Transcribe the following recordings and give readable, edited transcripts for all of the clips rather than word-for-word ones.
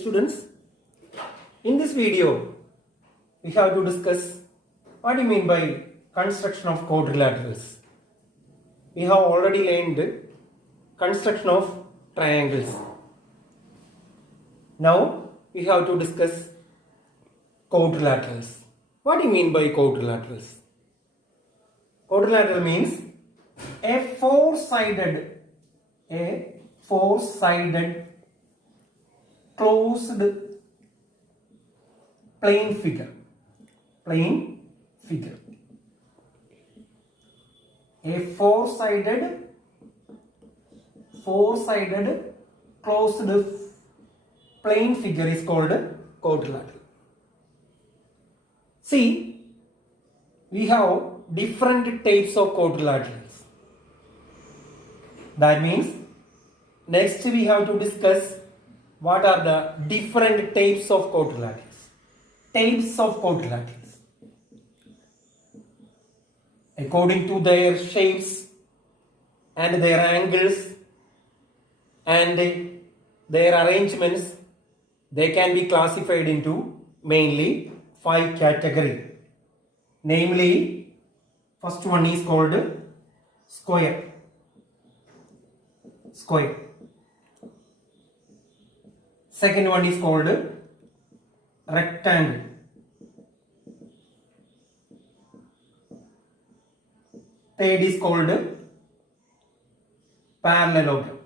students. In this video, we have to discuss what do you mean by construction of quadrilaterals. We have already learned construction of triangles. Now we have to discuss quadrilaterals. What do you mean by quadrilaterals? Quadrilateral means a four-sided closed plane figure. A four-sided closed plane figure is called quadrilateral. See, we have different types of quadrilaterals. That means next we have to discuss what are the different types of quadrilaterals. According to their shapes and their angles and their arrangements, they can be classified into mainly 5 categories. Namely, first one is called square. Second one is called rectangle. Third is called parallelogram.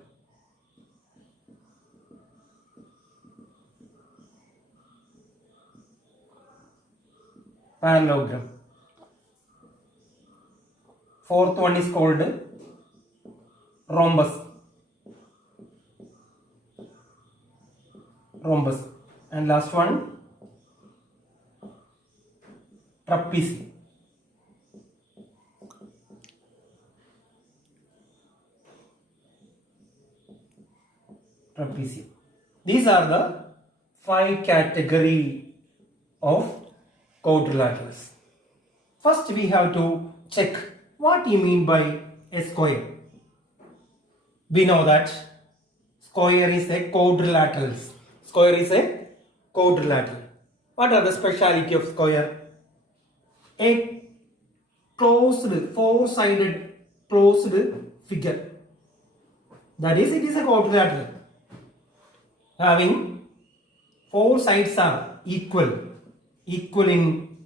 Fourth one is called rhombus. And last one, trapezium. These are the 5 categories of quadrilaterals. First, we have to check what you mean by a square. We know that square is a quadrilateral. What are the speciality of square? A closed, four-sided closed figure. That is, it is a quadrilateral. Having 4 sides are equal in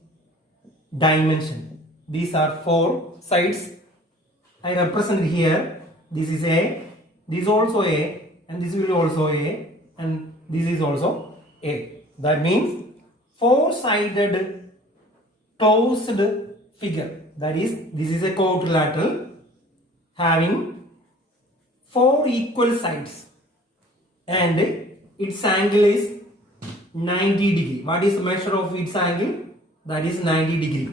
dimension. These are 4 sides. I represent here. This is A, this is also A, and this will also A, and this is also A. That means 4-sided closed figure. That is, this is a quadrilateral having 4 equal sides and its angle is 90 degree. What is the measure of its angle? That is 90 degree.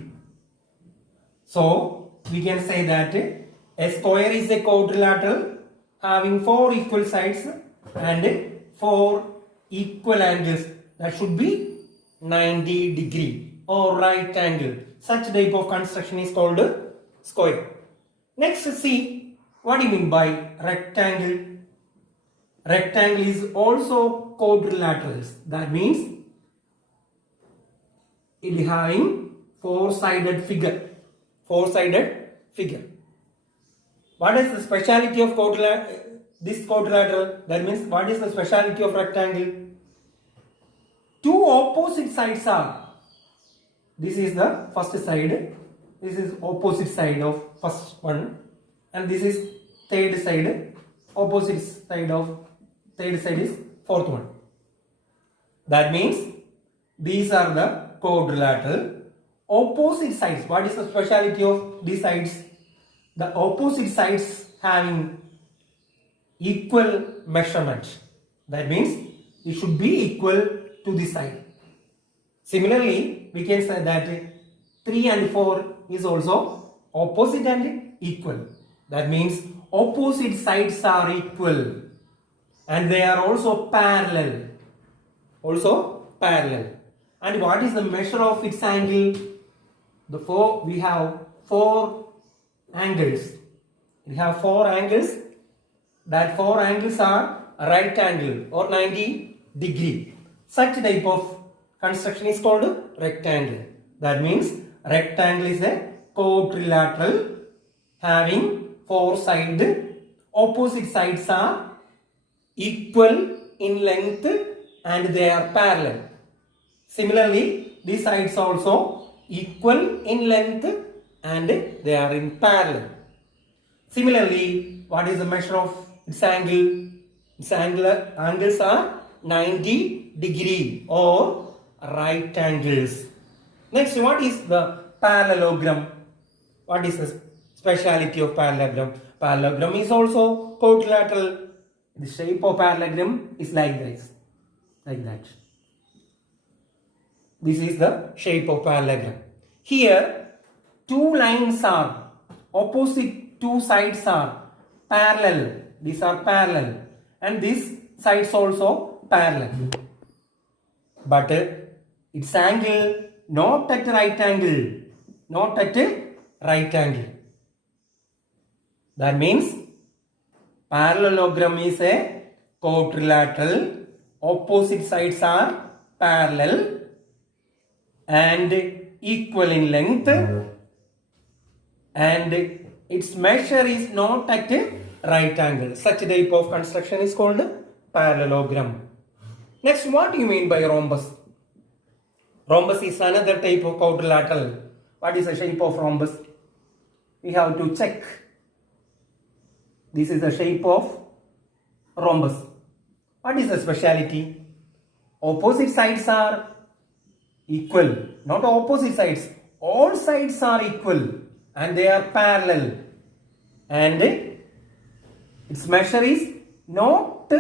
So we can say that a square is a quadrilateral having 4 equal sides and 4 equal angles. That should be 90 degree or right angle. Such type of construction is called square. Next, see what do you mean by rectangle. Rectangle is also quadrilaterals. That means it is having 4-sided figure. What is the speciality of this quadrilateral? That means what is the speciality of rectangle? 2 opposite sides are. This is the first side. This is opposite side of first one, and this is third side. Opposite side of third side is fourth one. That means these are the quadrilateral opposite sides. What is the speciality of these sides? The opposite sides having equal measurement. That means it should be equal to this side. Similarly, we can say that 3 and 4 is also opposite and equal. That means opposite sides are equal and they are also parallel. And what is the measure of its angle? We have 4 angles. We have 4 angles. That 4 angles are right angle or 90 degree. Such type of construction is called rectangle. That means rectangle is a quadrilateral having four sides. Opposite sides are equal in length and they are parallel. Similarly, these sides also equal in length and they are in parallel. Similarly, what is the measure of its angle? Its angles are 90 degree or right angles. Next, what is the parallelogram? What is the speciality of parallelogram? Parallelogram is also quadrilateral. The shape of parallelogram is like this, like that. This is the shape of parallelogram. Here, two lines are opposite, two sides are parallel. These are parallel, and these sides also parallel. But its angle not at right angle, not at right angle. That means parallelogram is a quadrilateral, opposite sides are parallel and equal in length, and its measure is not at a right angle. Such type of construction is called parallelogram. Next, what do you mean by rhombus? Rhombus is another type of quadrilateral. What is the shape of rhombus? We have to check. This is the shape of rhombus. What is the speciality? Opposite sides are equal. Not opposite sides. All sides are equal and they are parallel. And its measure is not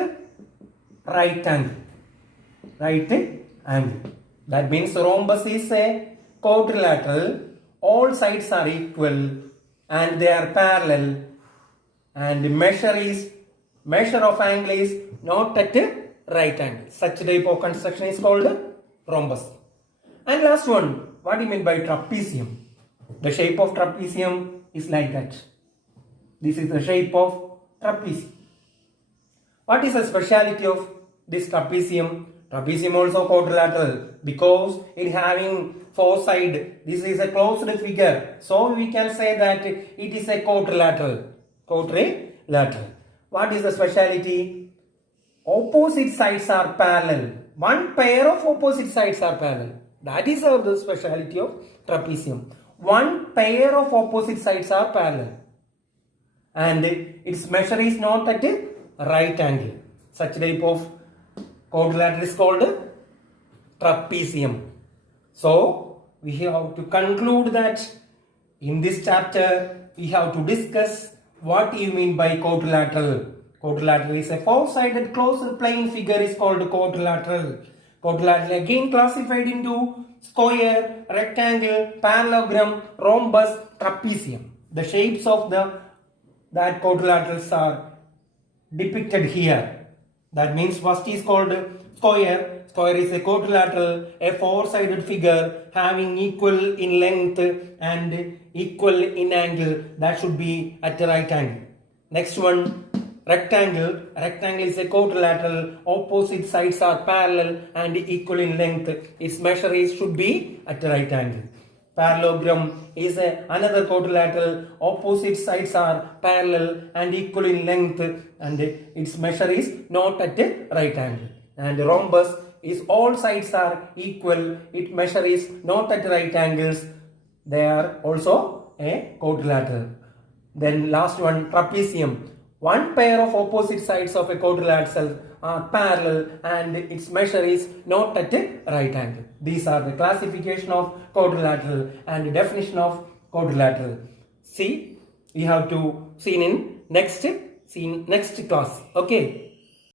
right angle. Right angle. That means rhombus is a quadrilateral. All sides are equal and they are parallel. And the measure of angle is not at a right angle. Such type of construction is called rhombus. And last one, what do you mean by trapezium? The shape of trapezium is like that. This is the shape of trapezium. What is the speciality of this trapezium? Trapezium also quadrilateral because it having four sides. This is a closed figure. So we can say that it is a quadrilateral. Quadrilateral. What is the speciality? Opposite sides are parallel. One pair of opposite sides are parallel. That is the speciality of trapezium. One pair of opposite sides are parallel. And its measure is not at a right angle. Such type of quadrilateral is called trapezium. So, we have to conclude that in this chapter, we have to discuss what you mean by quadrilateral. Quadrilateral is a four-sided closed plane figure is called quadrilateral. Quadrilateral again classified into square, rectangle, parallelogram, rhombus, trapezium. The shapes of that quadrilaterals are depicted here. That means first is called square. Square is a quadrilateral, a four-sided figure having equal in length and equal in angle. That should be at the right angle. Next one, rectangle. Rectangle is a quadrilateral, opposite sides are parallel and equal in length. Its measure should be at the right angle. Parallelogram is another quadrilateral, opposite sides are parallel and equal in length and its measure is not at the right angle. And rhombus is all sides are equal, its measure is not at the right angles. They are also a quadrilateral. Then last one, trapezium. One pair of opposite sides of a quadrilateral are parallel and its measure is not at a right angle. These are the classification of quadrilateral and definition of quadrilateral. See, we have to see in next class. Okay.